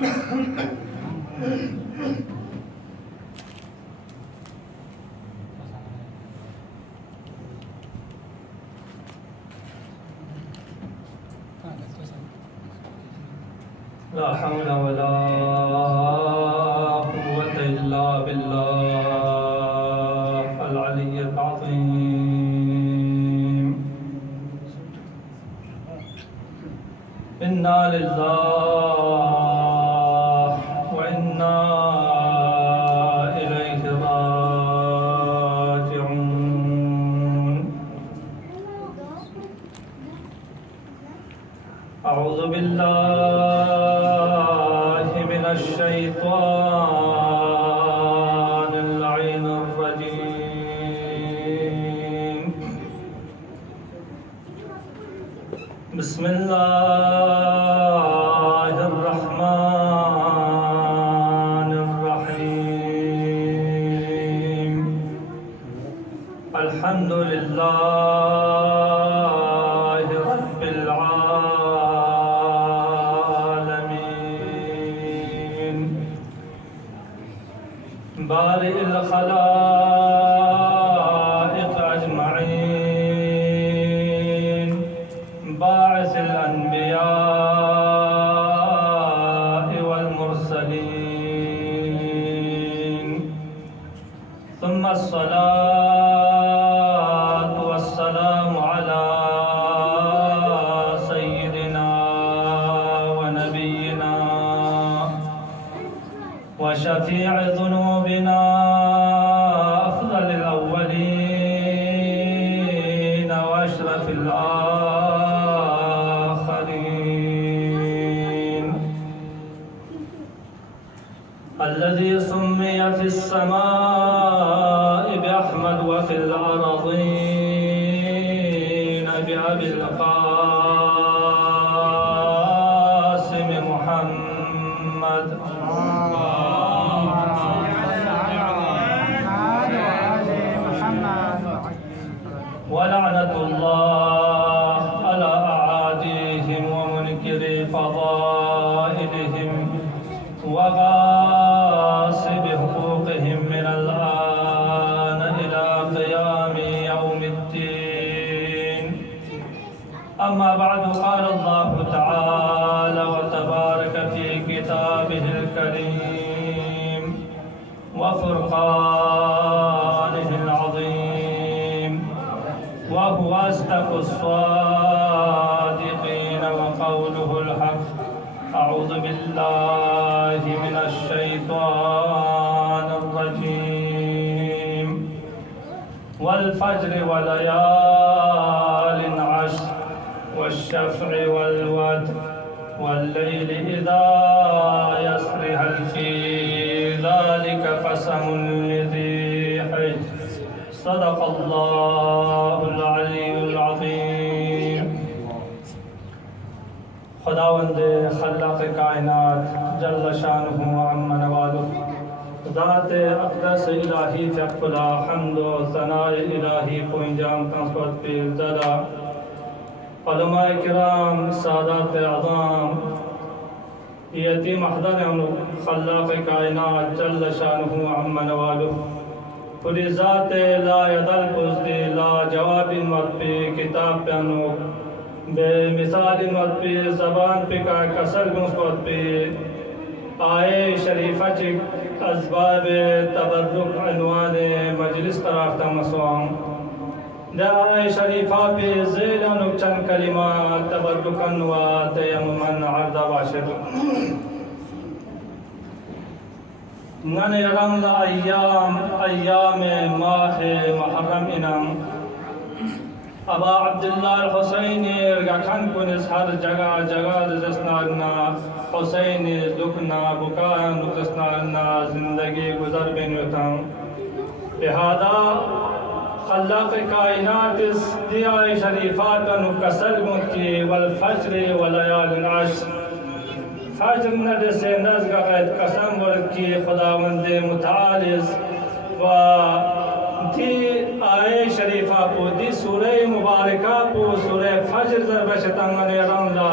لا حول ولا قوة إلا بالله العلي العظيم. إنا لله وإنا إليه راجعون. أعوذ بالله من الشيطان اللعين الرجيم. بسم الله الرحمن الرحيم. الحمد لله رب العالمين بارئ الخلائق أجمعين باعث الأنبياء والمرسلين، ثم الصلاة والسلام على سيدنا ونبينا وشفيع ذنوبنا أفضل الأولين وأشرف الآخرين، الذي سمي في السماء بأحمد وفي الأرضين بأبي القاسم محمد. ولعنة الله على أعاديهم ومنكري فضائلهم وغاصب حقوقهم من الآن إلى قيام يوم الدين. أما بعد، قال الله تعالى وتبارك في كتابه الكريم وفرقانه العظيم، وهو أصدق الصادقين وقوله الحق. أعوذ بالله من الشيطان الرجيم. والفجر وليال عشر والشفع والوتر والليل إذا يسر هل في ذلك قسم لذي حجر. صدق الله العلي العظيم. خداوند خلاق کائنات جل شانہ عم نوالہ، ذات اقدس الہی فقلا حمد و ثناء الہی کو انجام تنسبت پیر زدہ، علماء کرام سادات اعظام یتیم محضر خلاق کائنات جل شانہ عم نوالہ، پوری ذات لا یدل پوزدی لا جواب مت پی کتاب پیانو بے مثال مت پی زبان پی کا کسر گنسبت پی آئے شریفہ چک اسباب تبرک عنوان مجلس طرف مسوام دا آئے شریفہ پی زیلن چند کلمات تبرکن و تیممن عرض باشد. نن یرم ایام ماہ محرم انم ابا عبداللہ الحسین گکھن کنس ہر جگہ جگہ دزسنارنا حسین دکھنا بکان دزسنارنا زندگی گزر بینیتاں. لہذا خلاق کائنات اس دیاء شریفات نکسل گنتی والفجر ولیال عشر، فجر نده سے نزگ قید قسم ورکی خداوند متعالز و دی آئے شریفہ پو دی سورہ مبارکہ پو سورہ فجر ضرب شتنگن رملا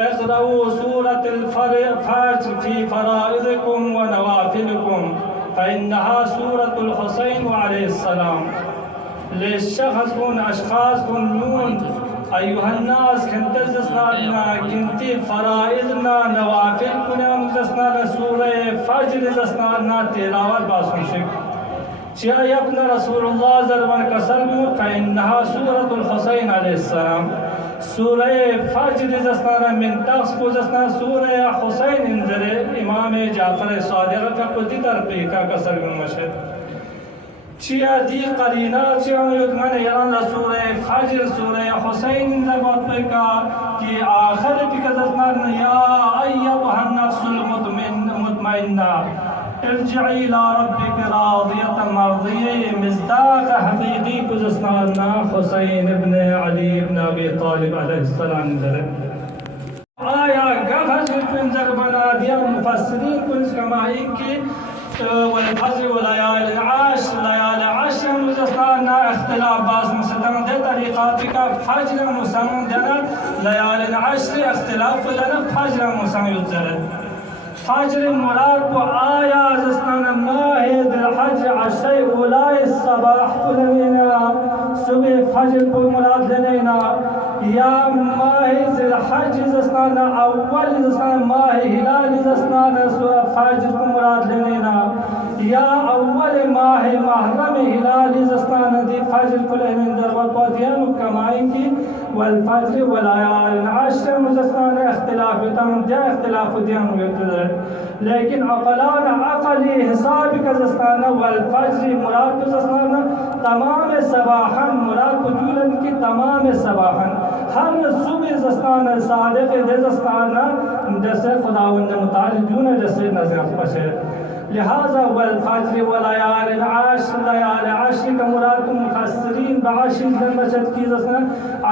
اقرأوا سورة الفجر في فرائضكم ونوافلكم فإنها سورة الحسين عليه السلام للشخص كن أشخاص كن نون أيها الناس كنت زسنا كنت فرائضنا نوافل كنا زسنا سورة فجر زسنا تلاوة باسمشك شيء يبنى رسول الله زربان كسلم فإنها سورة الحسين عليه السلام سورة فجر زسنا من تخص زسنا سورة حسين انزل إمام جعفر الصادق فقد تربيكا كسلم مشهد چیا دی قرینا چیا یکمن یران سورہ فجر سورہ حسین زبط کا کہ آخر بکذتنا یا ایها النفس المطمئنہ ارجعی الى ربک راضیة مرضیہ مصداق حقیقی گزسنا حسین ابن علی ابن ابی طالب علیہ السلام آیا گفت پنزر بنا دیا مفسرین کو اس کمائی کی والفجر وليالي العشر ليالي عشر مزسنا اختلاف بعض مسلمان ده طريقات کا فجر مسلمان دنا ليالي العشر اختلاف لنا فجر مسلمان يذكر فجر مراد کو آیا زسنا ماہ ذی الحج عشر اولای الصباح لنا صبح فجر کو مراد لینا یا ماہ ذی الحج زسنا اول زسنا ماہ ہلال زسنا فجر کو مراد لینا یا اول ماہ محرم ہلال زسنا دی فجر کو لینا ضرورت پاتیان کمائیں کی والفجر وليال العشر مزسنا اختلاف تام دیا اختلاف دیان ہوئے لیکن عقلان عقلی حساب کا زسنا والفجر مراد زسنا تمام صباحا مراد جولن کی تمام صباحا ہر صبح زسنا صادق دے زسنا جیسے خداوند متعال جون جیسے نظر پشے لہذا والفجر وليال العشر ليالي عشر کا مراد مفسرین بعشر بشد کی زسنا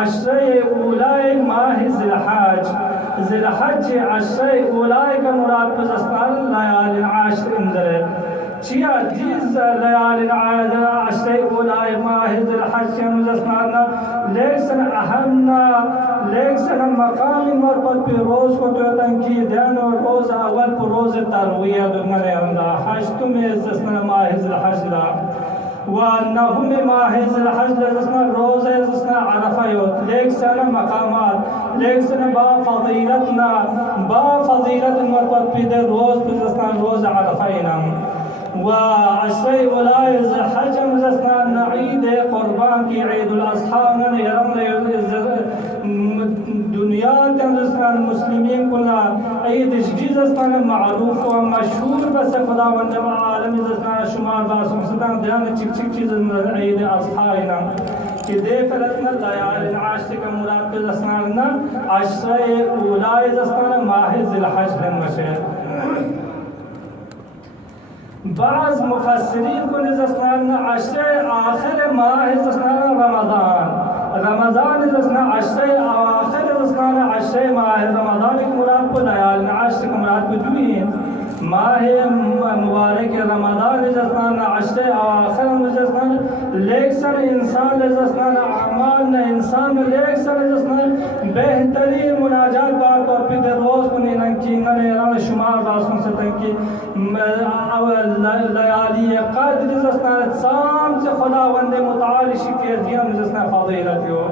عشر اولائے ماہ ذی الحج ذی الحج عشر اولائے کا مراد زسنا ليالي العشر اندر چیا دیز لیال عشر اولائے ماہ ذی الحج زسنا لیکن اہمنا لیکن مقامی مربوط پہ روز کو تو تنقید ہے روز اول پر روز ترویہ دنیا نے حج میں زسنا ماہ ذی الحج لا وانهم ماہ ذی الحج زسنا روز زسنا عرفہ یوت لیکن مقامات لیکن با فضیلت مربوط پہ روز پر زسنا روز عرفہ انام وعشر اولای ذی الحج زسنا عید قربان کی عید الاضحی یرم دنیا زسنا المسلمین کلا عید زسنا معروف و مشهور بس خداوند عالم زسنا شمار باسم ستان دیان چک چک چیز عید الاضحی نام کہ دے فلتنا لیال العشر کا مراد زسنا عشر اولای زسنا ماہ ذی الحج مشهد بعض مفسرین کو نزسنا عشر آخر ماہ زسنا رمضان زسنا عشر آخر زسنا عشر ماہ رمضان کی مراد کو لیال عشر کا مراد کو جوئین ماہ مبارک رمضان زسنا عشر آخر زسنا لیکن انسان زسنا اعمال نہ انسان لیکن زسنا بہترین مناجات بات اور پھر روز کو نینا کی نہ شمار باسوں سے تنکی لیالی قدر زسنا سام سے خداوند متعال شکر دیان زسنا فضیلت ہو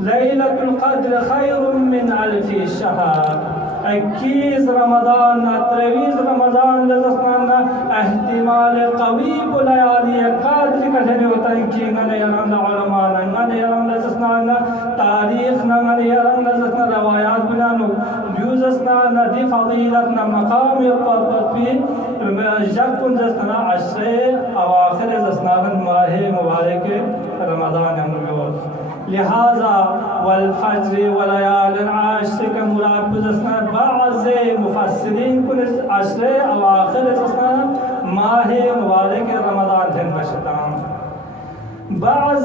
لیلۃ القدر خیر من الف شہر 21 رمضان 23 رمضان زسنا احتمال قوی لیالی قدر کہنے ہوتا ہے کہ نہ یران علماء نہ یران زسنا تاریخ نہ یران زسنا روایات بنانو جوزسنا دی فضیلت نہ مقام پی جکن زسنا عشر اواخر زسنا ماہ مبارک رمضان لہذا والفجر وليال العشر کا مراد زسنا بعض مفسرین کو عشر اواخر زسنا ماہ مبارک رمضان دن بشتام بعض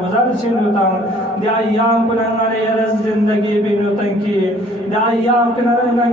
guzarişin utan de ayyam kunangane yaraz zindagi bin utan ki de ayyam kunangane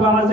بعض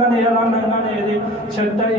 ngane yaran ngane de chadda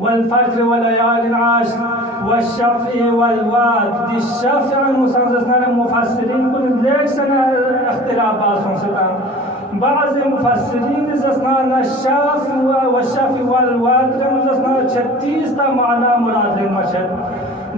والفجر وليال عشر والشفع والوتر دي الشفع المسنزنا المفسرين كل ليك سنة اختلافات سنستان بعض المفسرين زسنا الشفع والشفع والوتر زسنا 36 تا معنى مراد المشهد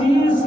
30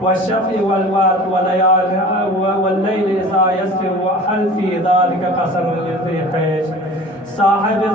والشفع والوتر والليل إذا يسر وهل في ذلك قسم لذي حجر صاحب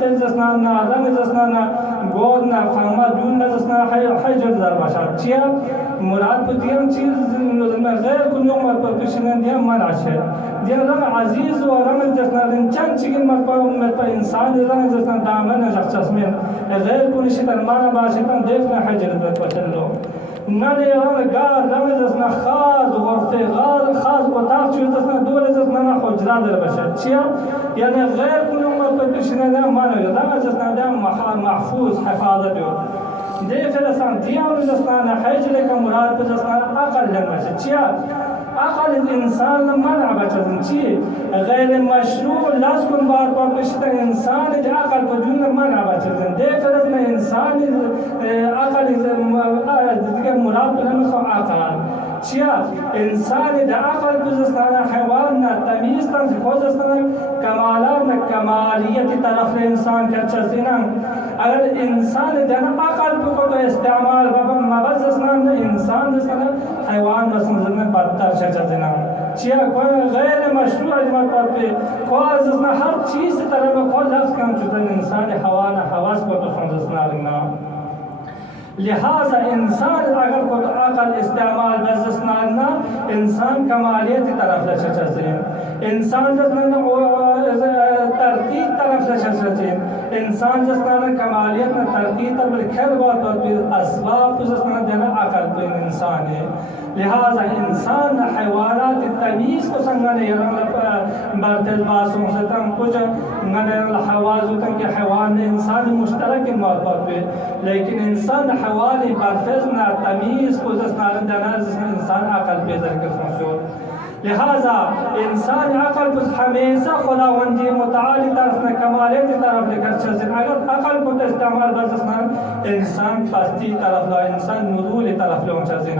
تزسنا رنگ زسنا گود نا فهمت دون نزسنا حجر در باشد چیا مراد بدیم چیز غیر کنیم مرد پیشنن دیم منع شد دیم رنگ عزیز و رنگ زسنا چند چیکن مرد انسان رنگ زسنا دامن جخشاسمین غیر کنیشی تن مانا باشیدن دیفن حجر در باشد لو نانی رنگ گار رنگ زسنا خاص غرفه خاص اتاق چیز زسنا دول زسنا حجرات در باشد چیا یعنی غیر کنیم مرد پیشنن دیم منع رنگ زسنا دیم محفوظ حفاظت دي فلسطين ديان فلسطين حجر كمراد فلسطين أقل للمشي چيا أقل الإنسان منع بچدن چي غير مشروع لازم بار بار بشتا إنسان دي أقل بدون منع بچدن دي فلسطين إنسان أقل دي مراد فلسطين أقل چيا إنسان دي أقل فلسطين حيوان تمييز فلسطين كمالات كمالية طرف الإنسان كتشزينان اگر انسان دنا عقل کو استعمال بابا مبز اسنان انسان دسنا حیوان بسن زمین بدتر شجرنا چیا کوئی غیر مشروع اجماع پر کو اسنا ہر چیز طرف کو لفظ کم چدن انسان حوانا حواس کو تو سمجھنا لنا لہذا انسان اگر کو عقل استعمال بس اسنا انسان کمالیت طرف شجرنا انسان دسنا ترقی طرف شجرنا انسان جسنا کمالیت نہ ترقی تر بالخیر بات اور اسباب جسنا دینا عقل تو انسان ہے لہذا انسان حیوانات تمیز کو سنگنے یرن برتل باسوں سے تم کچھ ننے الحواز تم کہ حیوان انسان مشترک مواد پہ لیکن انسان حوالي برتزنا تمیز کو جسنا دینا انسان عقل پہ ذکر سمجھو لہذا انسان عقل بس ہمیشہ خداوندی متعالی طرف نے کمالیت طرف لے کر چلتے اگر عقل کو استعمال بسنا انسان پستی طرف لا انسان نزول طرف لے چلتے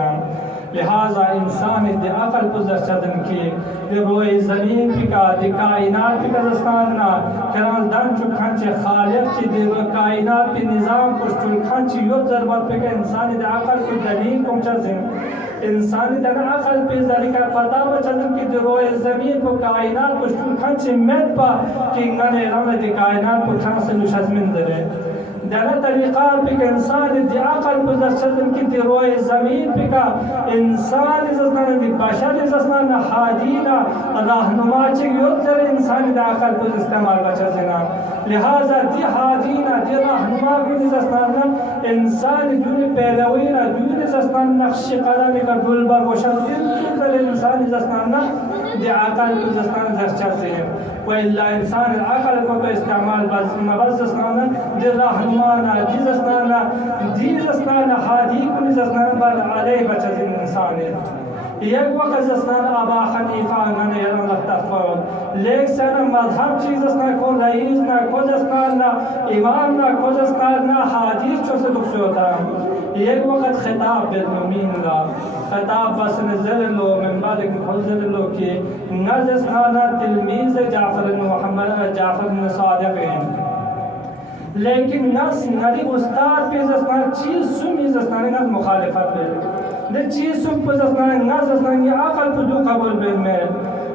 لہذا انسان دی عقل کو چلتن کی دی روئے زمین کا دی کائنات کا دستاننا کران دن چکھن چے خالق چے دی کائنات پہ نظام کو چکھن چے یوت ضرورت پہ کہ انسان دی عقل کو دلیل کو چلتے انسانی در عقل پہ ذالکہ پتا بچدن کی دروئے زمین کو کائنات کو شکھنچ مد پا کہ انگانے رمض دی کائنات کو کھنس لشز من درے در طریقہ پہ کہ انسان دی عقل پہ ذرچدن کی دروئے زمین پہ کا انسان زسنان دی بشر زسنان حادینا راہنما چک یوت در انسان دی عقل پہ استعمال بچدنا لہذا دی حادینا دی راہنما کی زسنان انسان دون پیلوینا دون زسنان نقش قدم کا دل بر وشد در انسان زسنان دی عقل پہ زسنان زرچدن وإلا إنسان العقل کو استعمال بس مبز زسنان دی راہنمانا دی زسنان حادی کنی زسنان بر علیہ بچدن انسان یک وقت زسنان ابا حنیفہ نے یرم لگتا فوق لیک سن مذہب چیز زسنان کو رئیس نہ کو زسنان نہ امام نہ کو زسنان نہ حدیث چو سے دکھ ہوتا یک وقت خطاب بالمؤمن لا خطاب بس نظر لو من بعد حضر لو کہ نزسنان تلمیذ جعفر بن محمد جعفر بن صادق لیکن نس نری استاد پہ زسنان چیز سمی زسنان نہ مخالفت پہ ده چیز سب پس اسنان ناز اسنان یہ عقل پہ دو قبول بین میں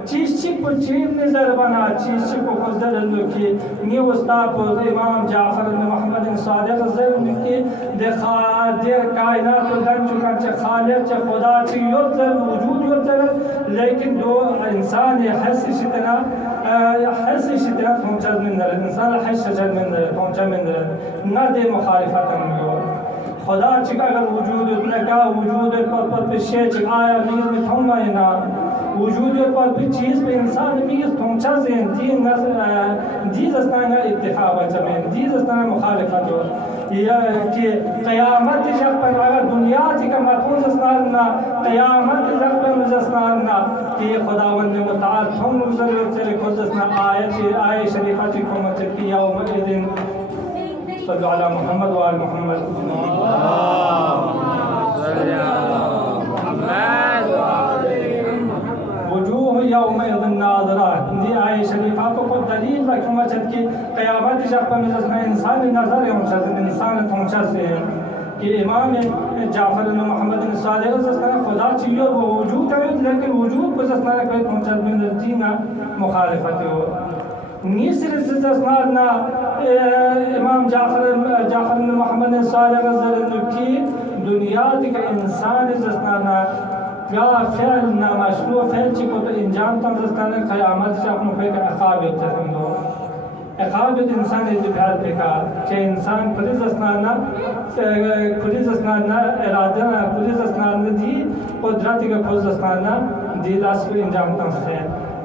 چیز چی پر چیز نظر بنا چیز چی پر خود دلو کی نی استاد پر امام جعفر بن محمد صادق ضرور کی ده کائنات کو دن چکن چه خالق چه خدا چه یوت ضرور وجود یوت ضرور لیکن دو انسان حس شتنا پہنچد من در انسان حس شجد من در پہنچد من در نہ دے مخالفت میں خدا چکا اگر وجود نکا وجود پر پیشے چکا آیا میز میں تھوما ہے نا وجود پر چیز پہ انسان میز تھومچا زین دیز استانا اتفاق چمین دیز استانا مخالفت ہو یا کہ قیامت جب پر اگر دنیا چکا مطموز استانا قیامت جب پر مجھستانا کہ خداوند متعال تھوم ضرورت چلے خود استانا آیت شریفہ چکا مطلب کی یوم ایدن صلوا على محمد وآل محمد وجوه يومئذ ناظرات دی آیت شریفہ کو دلیل رکھنا چاہتے کہ قیامت جب پر مجھسنا انسان نظر ہے انسان پہنچا سے کہ امام جعفر بن محمد صادق زسنا خدا چیئے وہ وجود ہے لیکن وجود کو زسنا کوئی پہنچا من دینا مخالفت ہو Nisir Zizasnarna İmam Cafer Muhammed Salih Gazali'ndeki dünyadaki insan Zizasnarna ya fiil namaşru fiil çıkıp injam tanzasnarna kıyamet şapnu feyke akabet terendo akabet insan edibhar peka ke insan puliz asnarna iradana puliz asnarna di kudrati ka puliz asnarna di lasbi injam tanzase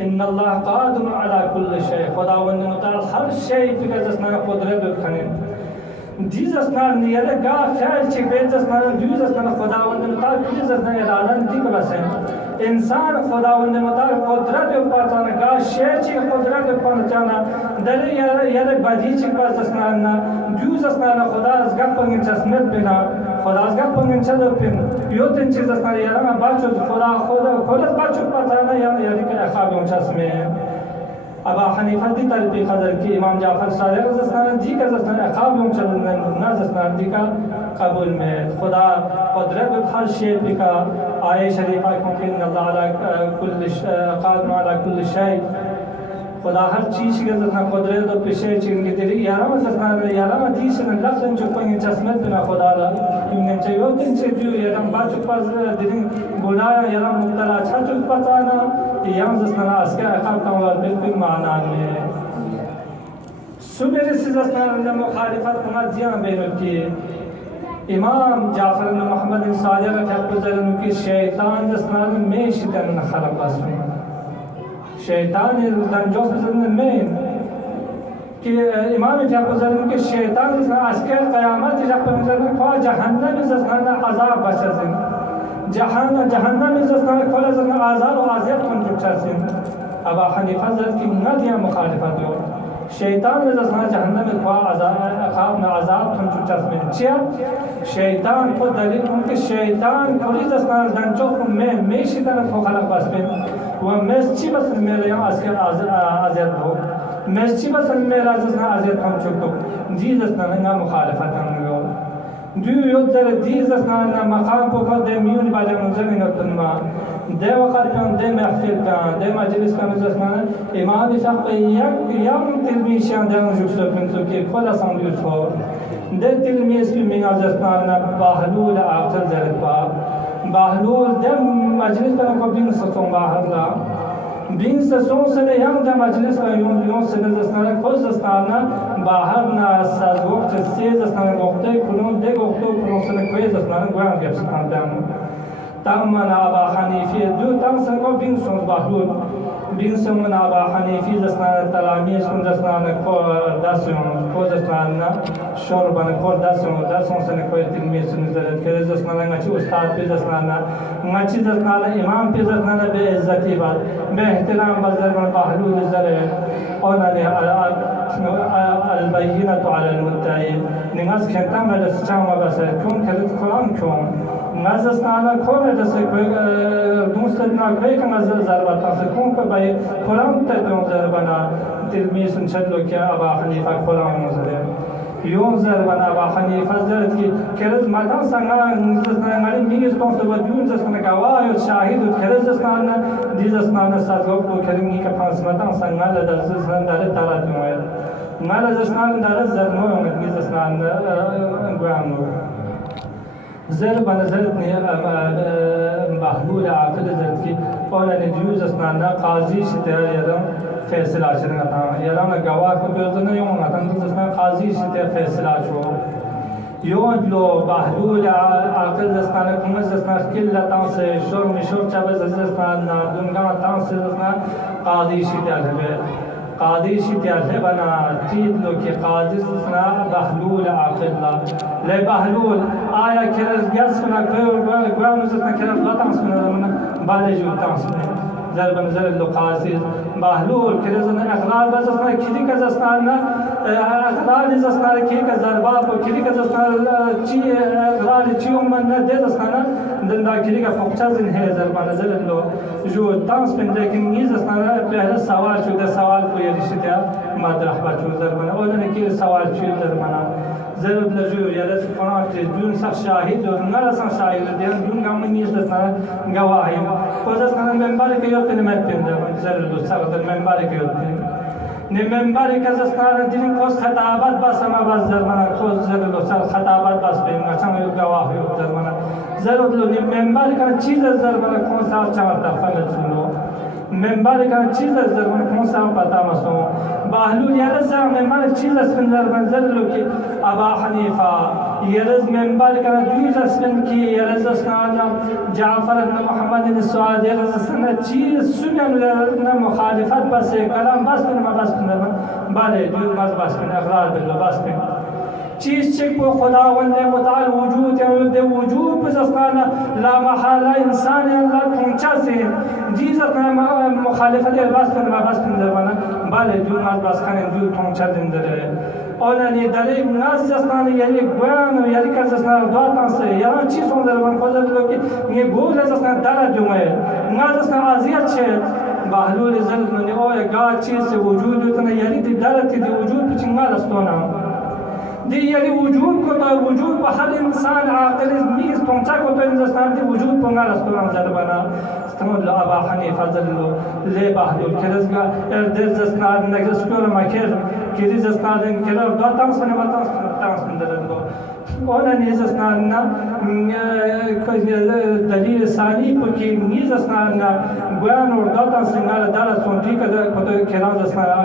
إن الله قادر على كل شيء خداوند متعال هر شيء فيك زسنا قدرت بخنين ديزسنا نيره گا فعل چه بيزسنا ديزسنا خداوند متعال ديزسنا اعلان دي بسن انسان خداوند متعال قدرت پاتانا گا شيء چه قدرت پانچانا دل يره بدي چه بسنا ديزسنا خدا از گپ پنگ چسمت بنا خدا از گپ پنگ چد پن يوتن چیزسنا يره باچو خدا خودت باچو پاتانا یعنی که اخابم چسمه ابا حنیفه دی طریقی قدر کی امام جعفر صادق زستان دی کا زستان اخاب یوم چلن نہ زستان دی کا قبول میں خدا قدرت ہر شے کا آیه شریفہ کیونکہ ان اللہ علی کل قادر علی کل شیء خدا ہر چیز کے زستان قدرت اور پیشے چنگی دلی یارا زستان یارا دی سن لفظ جو پنگ چسمت بنا خدا لا یوم چیو تن سے جو یارا باچ پاس دین گناہ یارا مبتلا اچھا چ پتانا یام زستان اس کے اخاب کا بالکل معنی میں صبر سے زستان مخالفت منجیاں بینو کی امام جعفر بن محمد صادق فقزلن کی شیطان زستان میں شیطان خلق اسم شیطان دن جو زن میں کہ امام فقزلن کی شیطان زستان اس کے قیامت جب زن کو جہنم زستان عذاب بشزن جهنم زستان کل زن آزار و آزیت کن جبچاسین ابا حنیفه زد کی ندیا مخالفت یو شیطان زستان جهنم کو اخاب نا عذاب کن جبچاسین چیا شیطان کو دلیل کن که شیطان کلی زستان دنچو میں شیطان کو خلق بسپین و مس چی بس میرے یہاں اسکر آزیت ہو مس چی بس میرے زستان آزیت کن چکتو دی زستان نا مخالفت ہم یو دو یودر دیزستان مقام کو خود میون بالا منزل نکنما ده وقت کن ده محفل کن ده مجلس کن زستان امام فقط یم تلمیشان ده نجوکسو کنسو که خود ساندویچ ہو ده تلمیز کی مینا زستان باهلول آخر زرد با باهلول ده مجلس کن کو بین سسون باهلا بین سسون سنه یم ده مجلس کن یون سنه زستان خود زستان باهر نا ساز وقت سیز زستان وقته کلون ده وقته کلون سنه کوی زستان گوان گپستان دم تام من ابا حنیفی دو تام سنگو بین سون باهلول بین سون من ابا حنیفی زستان تلامیز کن زستان کو داسون کو زستان شوربان کو داسون سنه کوی تلمیز سنه زرد که زستان نچی استاد پی زستان نچی زستان امام پی زستان به عزتی باد به احترام بزرگ باهلول زرد آنانی البينة على المدعي نماز كنتم على السجام وبسر كون كرت قرآن كون نماز استعنا كون على سكوي دوستنا كوي كنا زربات كون كباي قرآن تدون زربنا تلميذ نشلو كيا أبا حنيفة قرآن مزرب يوم زربنا أبا حنيفة زرت كي كرت مدام سنا نزنا مالي ميز كون سبب دون زنا كواي شاهد كرت زنا ديز زنا سازوك كريمي كفاس مدام سنا لدرس زنا دار تارات مويل مالا زستان داره زرمو اونگی زستان گوامو زر بنظرت نیه محلول عقد زرد کی اون ندیو زستان قاضی شتر یادم فیصله شدن تا یادم گواه کو بیرون یوم نتن زستان قاضی شتر فیصله شو یون لو محلول عقد زستان کم زستان کل تانس شور مشور چابه زستان دنگا تانس زستان قاضی شتر به قاضی شتیار ہے بنا تید لو کی قاضی سنا بحلول عاقلا لے بحلول آیا کرز گس کنا گوام زتنا کرز غطان سنا بالے جو تانس ضرب نظر اللقاسي بهلول كده زنا أغلال بس أصلا كذي كذا أصلا أغلال إذا أصلا كذي كذا ضربات وكذي كذا أصلا شيء أغلال شيء هم نديد أصلا دندا كذي كفوقتها زين هي ضرب نظر اللو جو تانس من لكن نيز أصلا پهلا سوال شو ده سوال کوئی رشتہ مادر أحباب شو ضرب أنا أولا نكيل سوال شو ضرب أنا ضرب لجو يالس قناة دون سخ شاهد ونلا سخ شاهد دين دون قام نيز أصلا جواهي خود أصلا منبر كيوت نمت بينده ضرب دو سخ منبر كيوت نمبر کز أصلا دين خوش خطابات بس ما بس ضرب أنا خوش ضرب دو سخ خطابات بس بينه عشان يو جواهي ضرب أنا ضرب لو منبر كان چیز ضرب أنا کون سال چهارتا فلت سنو منبر كان چیز ضرب أنا کون سال پتا مسو بهلول يرز منبر چیز اسفن ضرب ضرب لو كي أبا حنيفة يرز منبر كان جوز اسفن كي يرز أصلا جعفر بن محمد السعاد يرز أصلا چیز سنن مخالفت بس كلام بس من ما بس من بالي جوز بس من أغراض بالله بس من چیز چک کو خداوند متعال وجود یعنی ده وجود پس اصلا لا محاله انسان الله پونچا سے جیز اصلا مخالفت الباس کن ما باس کن در بنا باله جو ما باس کن جو پونچا دن در ona ni dali nas jasnani yali guano yali kas jasnani doatan se yaran چیز اون در بنا خود لو که نی گول jasnani دara جمعه nas jasnani ازیت چه بهلول زلت نی او گا چیز وجود تن یلی دی دارت دی وجود پچنگا رستونا دي يعني وجود كتر وجود بحر إنسان عاقل ميز تونچا كتر إنسان دي وجود بنغال استوران زربنا استمر لأبا حنيفة زللو ليه بحلول كرزقا اردر زسناد نجد سكور مكير كريز زسناد كرر دا تانسن ما Tansen دللو ona niz asnana dalil sani porque niz asnana guan or data sinal dala sonti kada koto kenan asnana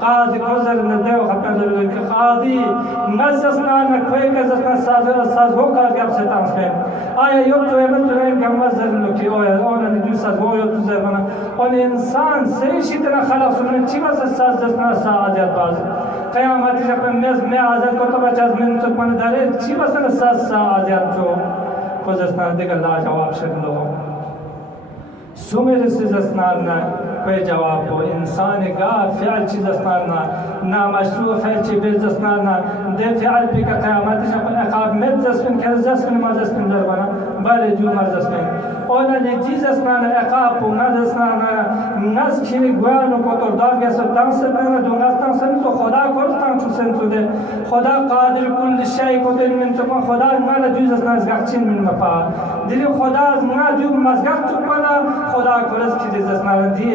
قاضي كوزر نداو خطنا زلوك قاضي نزسنا نكوي كزسنا ساز هو كار جاب ستان سين آية يوم تو يمن تو نيم كم مزر لوكي أوه أنا ندو ساز هو يوم تو زربنا أن إنسان سيش إتنا خلاص من چيبا ساز جسنا ساعات باز قيامات جب الناس ما عزل كتب جاز من سكون داره چيبا ساز ساعات جو كوزسنا ديك الله جواب شدلو سومر سيزسنا کوئی جواب ہو انسان کا فعل چیز اسنانا نامشروع فعل چیز اسنانا ده فعل پی کا قیامت جب عقاب مت زسپن کر زسپن ما زسپن در بنا بله جو ما زسپن اونا نے چیز اسنانا عقاب کو ناز اسنانا ناز کھیلی گوانو کو تو دار گیا سب تان سے بنا دو ناز تان سے تو خدا کو تان چو سن تو دے خدا قادر کل شیء کو دل من تو خدا نالا جوز اسناز گچین من مپا دل خدا نا جو مزگت تو بنا خدا کو رز کی چیز اسنانا دی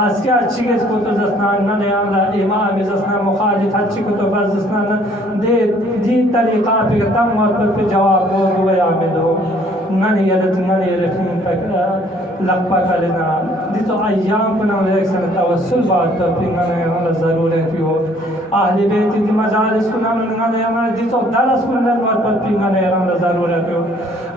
حاسكي أشيكس كتو زسنا نيانا إمام زسنا مخالف أشيك كتو بس زسنا دي طريقة بيتام وقت جواب دو ويعملو نني يدت نني رخين بك لقبا كلنا دي تو أيام كنا وليك سنة توسل بعد تبين نيانا ضرورة فيه أهل بيت دي مجالس كنا نيانا دي تو درس كنا وقت تبين نيانا ضرورة فيه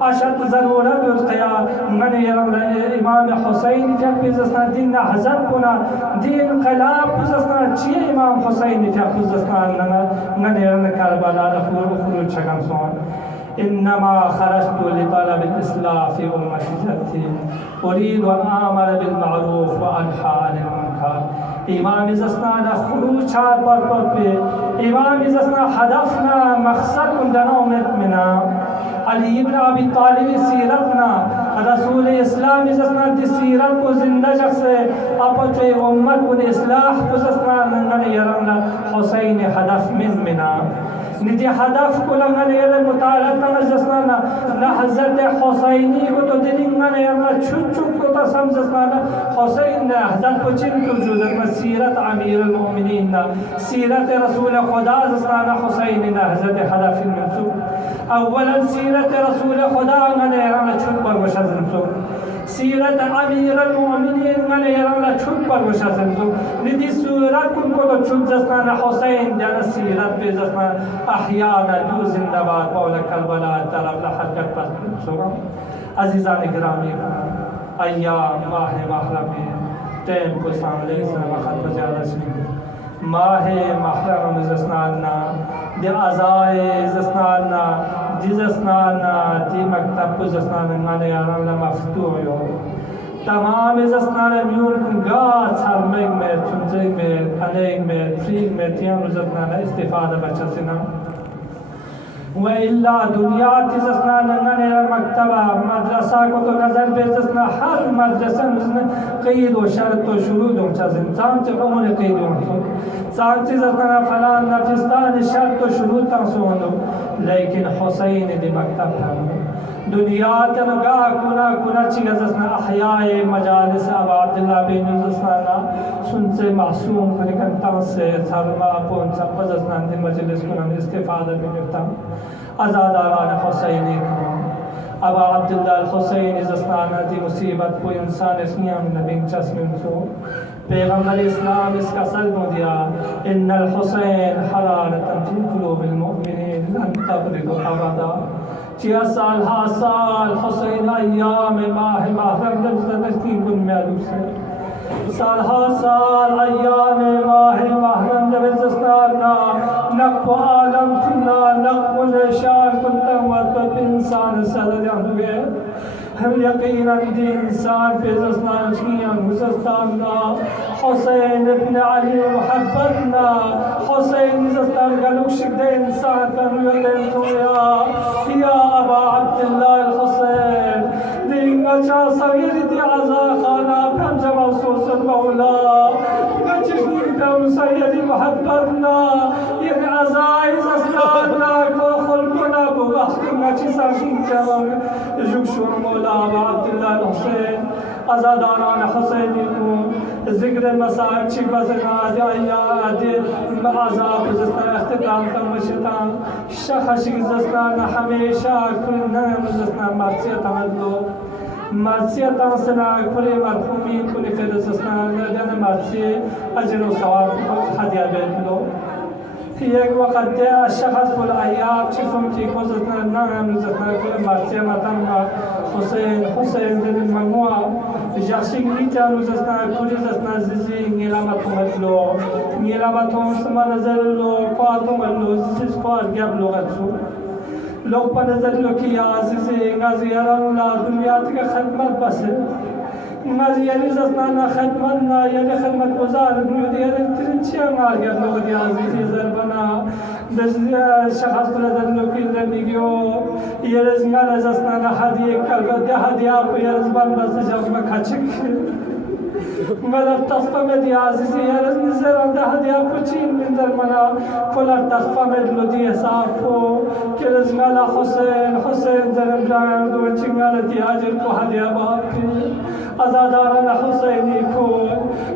أشد ضرورة بالقيا نيانا إمام حسين جاب زسنا دين حزن كنا دين انقلاب زسنا شيء إمام حسين جاب زسنا نيانا كربلاء خروج شكام سون إنما خرجت لطلب الإصلاح في أمة جدي أريد أن أعمل بالمعروف وأنهى عن المنكر إمام زسنا خروج شاد بربط إمام زسنا هدفنا مقصد كندنا منا علي بن أبي طالب سيرتنا رسول اسلام زسنا دي سیرت کو زندہ جگسے اپچے امت کو اصلاح کو زسنا ننگن یرن حسین هدف من منا ندی هدف کو لنگن یرن مطالعہ زسنا نہ حضرت حسینی کو تو دنگن یرن چھٹ چھٹ کو تو سم زسنا حسین حضرت کو چن کو جو سیرت امیر المؤمنین سیرت رسول خدا زسنا حسین حضرت هدف منسوب اولا سیرت رسول خدا نن یرن چھٹ پر وشزنسو سیرت امیر المؤمنین نن یرن چھٹ پر وشزنسو ندی سورت کو تو چھٹ زسنا حسین جان سیرت پہ زسنا احیانا دو زندہ باد قول کربلا طرف لحرکت پر سورا عزیزان گرامی ایام ماہ محرم ٹیم کو سامنے سے وقت بجارہ سے ماہ محرم زسنانا دی ازائے زسنانا دی زسنانا دی مکتب کو زسنانا نانے یاران لمفتوع یو تمام زسنانا میون گاز ہر میگ میں چنزیگ میں تنیگ میں فریگ میں تیان زسنانا استفادہ بچا سنا وإلا دنیا تزسنا ننگن مکتبہ مدرسہ کو تو نظر بیزسنا ہر مدرسہ نزن قید و شرط و شروط چزن سانچ عمر قید و سانچ زسنا فلان نفستان شرط و شروط تنسونو لیکن حسین دی مکتب تھانو دنیا تنگا کنا چیگا زسنا احیاء مجالس ابا عبداللہ بن زسنا سن سے معصوم کنکن تن سے سرما پون سب زسنا دی مجلس کنن استفادہ بنکتا ازاداران حسینی ابا عبداللہ الحسین زسنا دی مصیبت کو انسان خیام نبی چسمن سو پیغمبر اسلام اس کا سلم دیا ان الحسین حرارتا فی قلوب المؤمنین لن تبرد ابدا 6 سال 7 سال حسین ایام ماہ محرم نزدکی کن میالو سے سال 7 سال ایام ماہ محرم نزدستانا نقب عالم کنا نقب نشان کنتا وطب انسان صدر یعنوگے ہم یقینا دی انسان پہ زسنان شیئن مزستاننا حسین ابن علی محبتنا حسین زسنان گلوک شکد انسان کنویلن سویا یا ابا عبداللہ الحسین دینگا چا صغیر دی عزا خانا پنجم افسوس المولا گچشنی دم سیدی محبتنا یہ عزائی زسناننا کو خلقنا بوقتنا چی ساکین جواب جوکشور مولا ابا عبداللہ الحسین ازاداران حسینی کو ذکر مساعد چی بزنا جایا دل عذاب زسنا اختتام تمشتان شخشی زسنا ہمیشہ کنن زسنا مرسیت عملو مرسیت سنا کلی مرحومین کلی خیر زسنا جن مرسی اجر و ثواب حدیہ بیتلو یک وقت دیا شخص بل ایاب چیزم کی کوزتنا نام زتنا کل مرسی متن حسین دل مجموعه جاشین نیتا زتنا کلی زتنا زیزی نیلامت مدلو نیلامت هم سمان زللو قاتم مدلو زیز قات گب لغتسو لوگ پر نظر لو کی عزیزی غازیاران لا دنیا تک خدمت بسه غازیاری زتنا خدمتنا یعنی خدمت گزار بود یعنی ترچیا مارگیر لوگ دی عزیزی زربنا دز شخص پر نظر لو کی نمیگیو یعنی زمان زتنا هدیه کلبت هدیه آپ یعنی زبان بس جب میں کچک مدر تصفمد يا عزيزي يا نزل عند أحد يا بوتين من درمنا كل تصفمد لدي سافو كل زملا حسين درم جانا دون چنگال تياجر کو حد يا باقي أزادارنا حسيني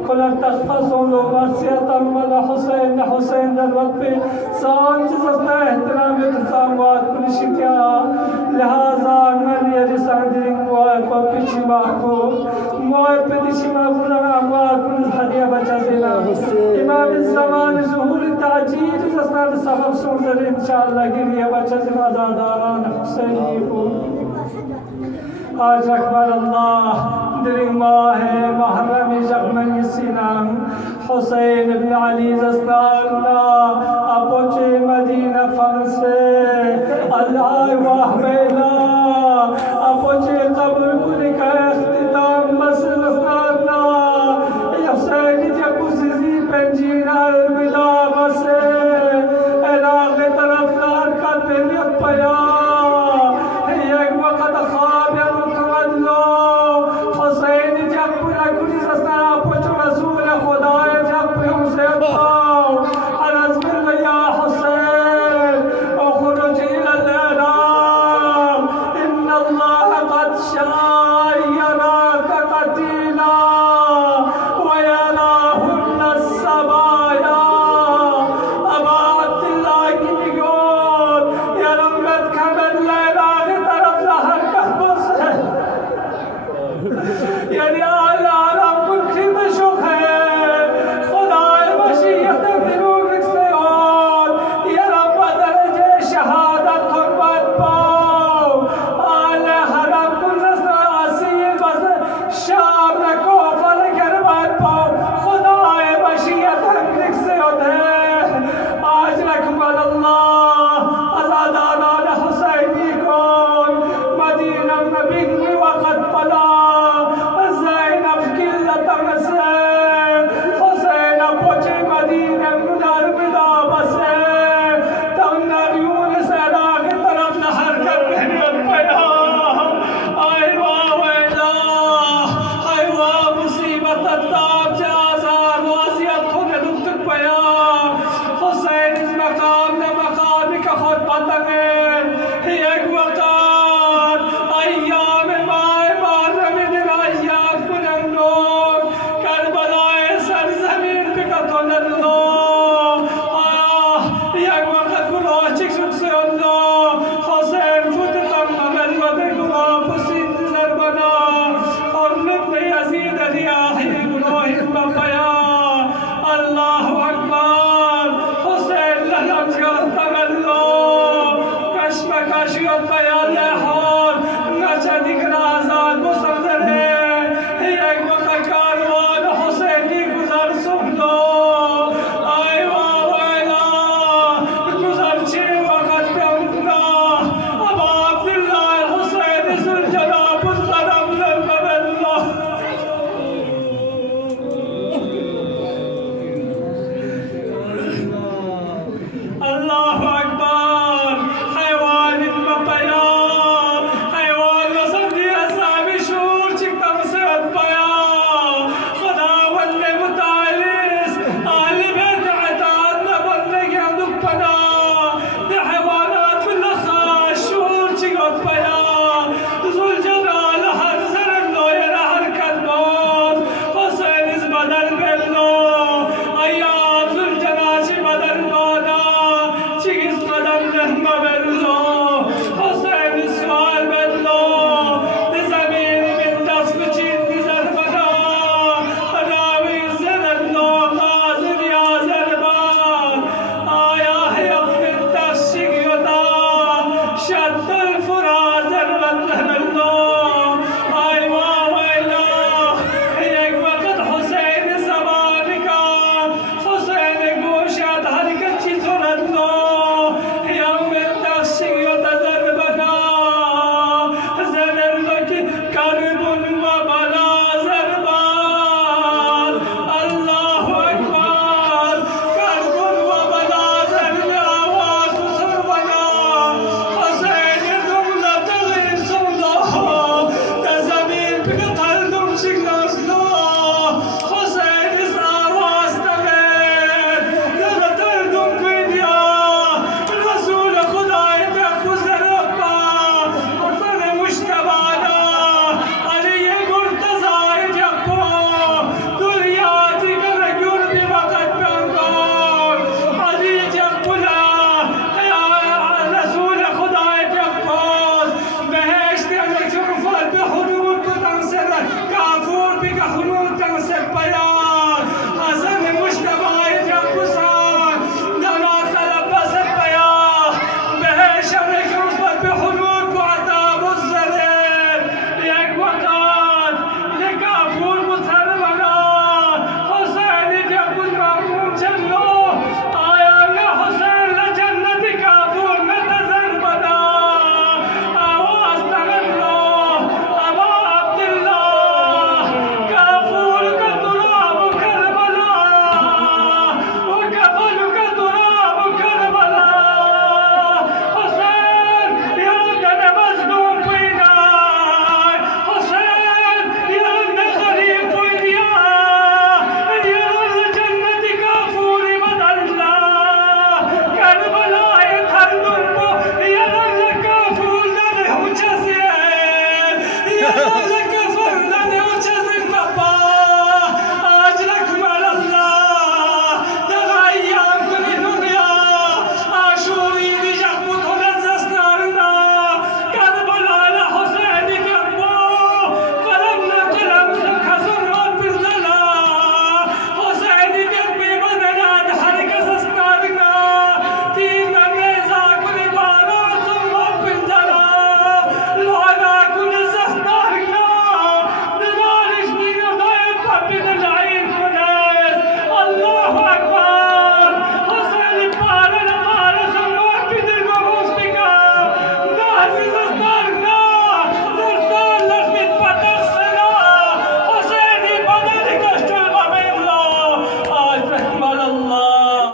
كل تصفصون لو مرسية ملا حسين در وقت سان جزسنا احترام تساموات كل شكيا لهذا من يرسان وپیچی ماکو موی پیچی ماکو اموات من هدیه بچه دینا امام الزمان ظهور تعجیل جسنا سبب سوزر انشاءالله گریه بچه دینا آزاداران حسینی کو آج اکبر اللہ در ماہ محرم جغمن سینام حسین ابن علی زستارنا اپوچے مدینہ فرسے اللہ واحبینا اپوچے قبر کلی کا اختتام مسل زستارنا حسین جب سزی پنجینا